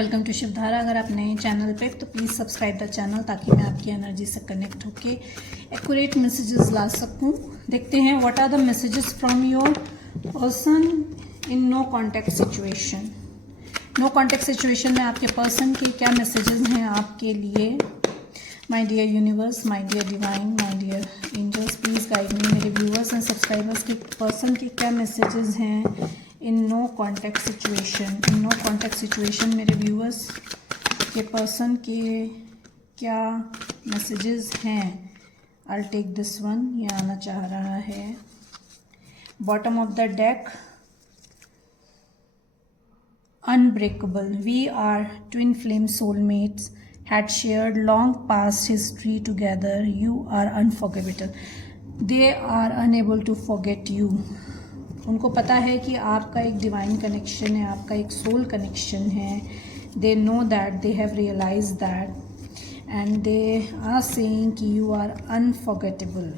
Welcome to Shivdhara. अगर आप नए चैनल पे तो प्लीज़ सब्सक्राइब द चैनल ताकि मैं आपकी एनर्जी से कनेक्ट होके एक्यूरेट मैसेजेस ला सकूं। देखते हैं what are the messages from your person in no contact situation. No contact situation में आपके पर्सन के क्या मैसेजेस हैं आपके लिए। My dear universe, my dear divine, my dear angels, please guide me. मेरे व्यूअर्स एंड सब्सक्राइबर्स के person के क्या मैसेजेस हैं in no contact situation. In no contact situation मेरे व्यूअर्स के पर्सन के क्या मैसेजेस हैं। I take this one. ये आना चाह रहा है bottom of the deck, unbreakable. We are twin flame soulmates, had shared long past history together. You are unforgettable. They are unable to forget you. उनको पता है कि आपका एक डिवाइन कनेक्शन है, आपका एक सोल कनेक्शन है. They know that, they have realized that, and they are saying कि you are unforgettable.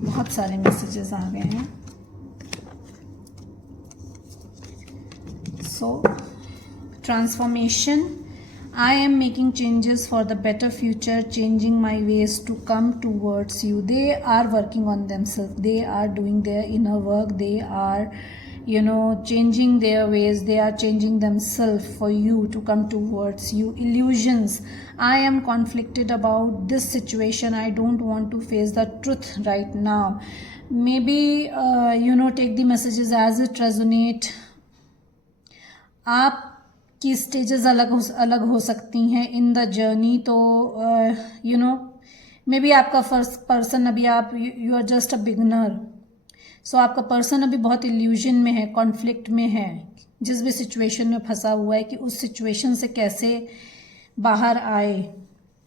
बहुत सारे मैसेजेस आ गए हैं. सो transformation. I am making changes for the better future, changing my ways to come towards you. They are working on themselves. They are doing their inner work. They are, changing their ways. They are changing themselves for you to come towards you. Illusions. I am conflicted about this situation. I don't want to face the truth right now. Maybe, take the messages as it resonate. आप की stages अलग हो सकती हैं इन the journey. तो maybe आपका first person अभी आप you are just a beginner. So आपका पर्सन अभी बहुत इल्यूजन में है, कॉन्फ्लिक्ट में है, जिस भी सिचुएशन में फंसा हुआ है कि उस सिचुएशन से कैसे बाहर आए.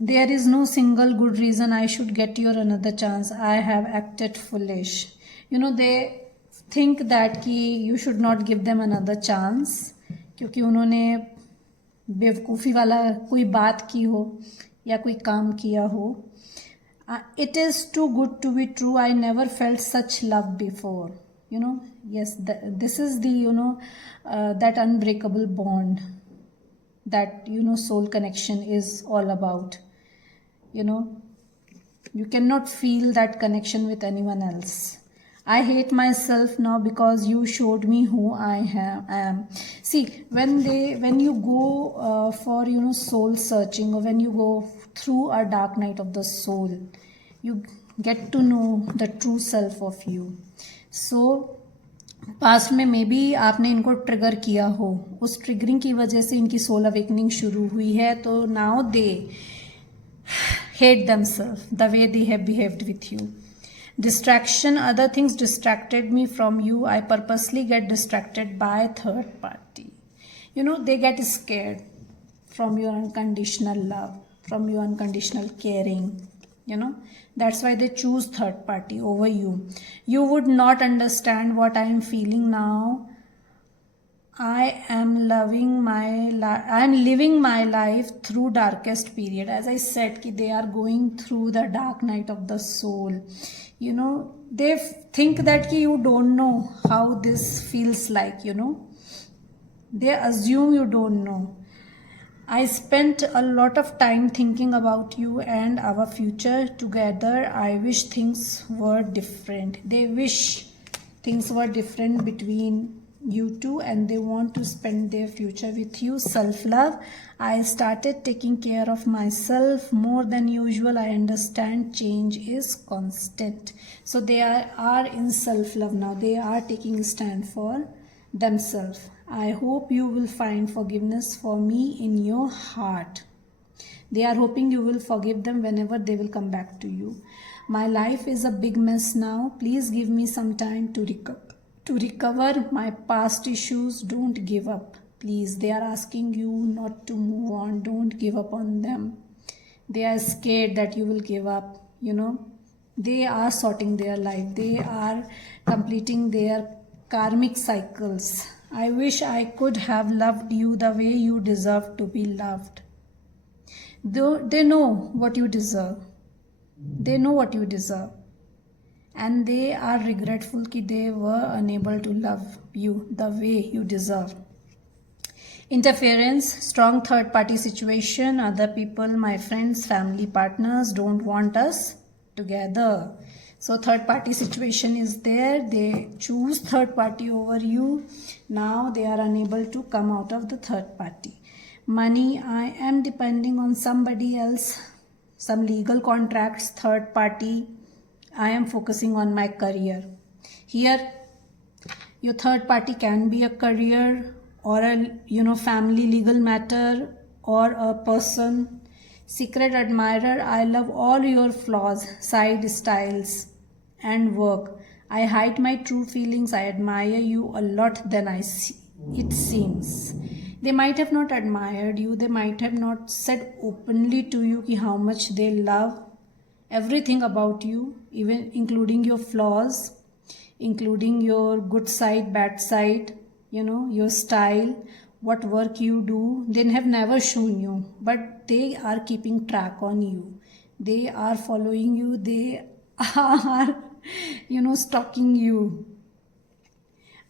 There is no single good reason I should get your another chance. I have acted foolish. They think that कि you should not give them another chance, क्योंकि उन्होंने बेवकूफ़ी वाला कोई बात की हो या कोई काम किया हो. It is too good to be true. I never felt such love before. yes, this is the that unbreakable bond that soul connection is all about. You cannot feel that connection with anyone else. I hate myself now because you showed me who I am. See, when you go for soul searching, or when you go through a dark night of the soul, you get to know the true self of you. So past में may be आपने इनको trigger किया हो, उस triggering की वजह से इनकी सोल अवेकनिंग शुरू हुई है. तो now they hate themselves the way they have behaved with you. Distraction. Other things distracted me from you. I purposely get distracted by third party. They get scared from your unconditional love, from your unconditional caring. That's why they choose third party over you. You would not understand what I am feeling now. I am living my life through darkest period. As I said, कि they are going through the dark night of the soul. They think that कि you don't know how this feels like. They assume you don't know. I spent a lot of time thinking about you and our future together. I wish things were different. They wish things were different between you two, and they want to spend their future with you. Self-love. I started taking care of myself more than usual. I understand change is constant. So they are in self-love now. They are taking a stand for themselves. I hope you will find forgiveness for me in your heart. They are hoping you will forgive them whenever they will come back to you. My life is a big mess now. Please give me some time to recover my past issues. Don't give up, please. They are asking you not to move on. Don't give up on them. They are scared that you will give up. They are sorting their life. They are completing their karmic cycles. I wish I could have loved you the way you deserve to be loved. Though they know what you deserve. They know what you deserve. and they are regretful कि they were unable to love you the way you deserve. Interference, strong third party situation, other people, my friends, family, partners don't want us together. So third party situation is there, they choose third party over you. Now they are unable to come out of the third party. Money, I am depending on somebody else, some legal contracts, third party. I am focusing on my career. Here your third party can be a career or a family legal matter or a person. Secret admirer, I love all your flaws, side styles and work. I hide my true feelings. I admire you a lot than it seems. They might have not admired you, they might have not said openly to you ki how much they love everything about you, even including your flaws, including your good side, bad side, your style, what work you do. They have never shown you, but they are keeping track on you. They are following you. They are, stalking you.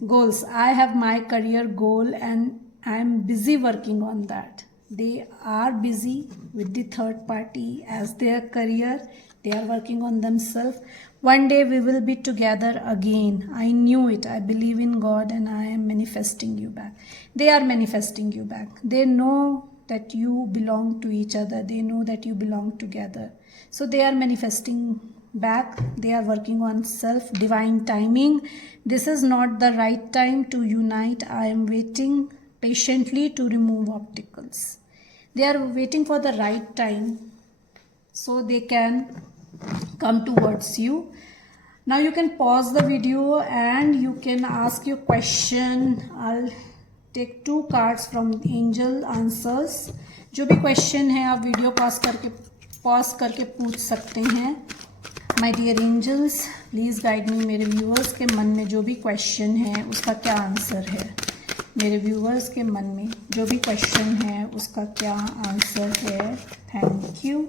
Goals. I have my career goal and I am busy working on that. They are busy with the third party as their career. They are working on themselves. One day we will be together again. I knew it. I believe in God and I am manifesting you back. They are manifesting you back. They know that you belong to each other. They know that you belong together. So they are manifesting back. They are working on self, divine timing. This is not the right time to unite. I am waiting patiently to remove obstacles. They are waiting for the right time so they can come towards you. Now you can pause the video and you can ask your question. I'll take 2 cards from angel answers. जो भी question है आप video pause करके पूछ सकते हैं. My dear angels, please guide me. मेरे viewers के मन में जो भी क्वेश्चन है उसका क्या आंसर है. मेरे व्यूअर्स के मन में जो भी क्वेश्चन है उसका क्या आंसर है. Thank you.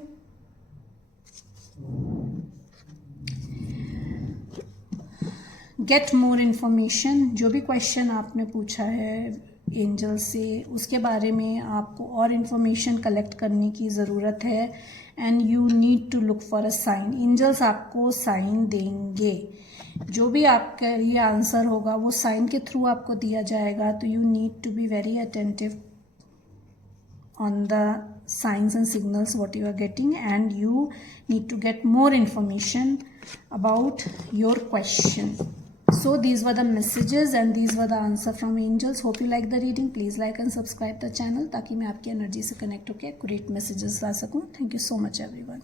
Get more information. जो भी क्वेश्चन आपने पूछा है एंजल से उसके बारे में आपको और इन्फॉर्मेशन कलेक्ट करने की ज़रूरत है. And you need to look for a sign. Angels आपको साइन देंगे. जो भी आपका ये आंसर होगा वो साइन के थ्रू आपको दिया जाएगा. तो you need to be very attentive on the signs and signals what you are getting, and you need to get more information about your question. So these were the messages and these were the answer from angels. Hope you like the reading. Please like and subscribe the channel ताकि मैं आपकी energy से connect होकर great messages ला सकूं. Thank you so much everyone.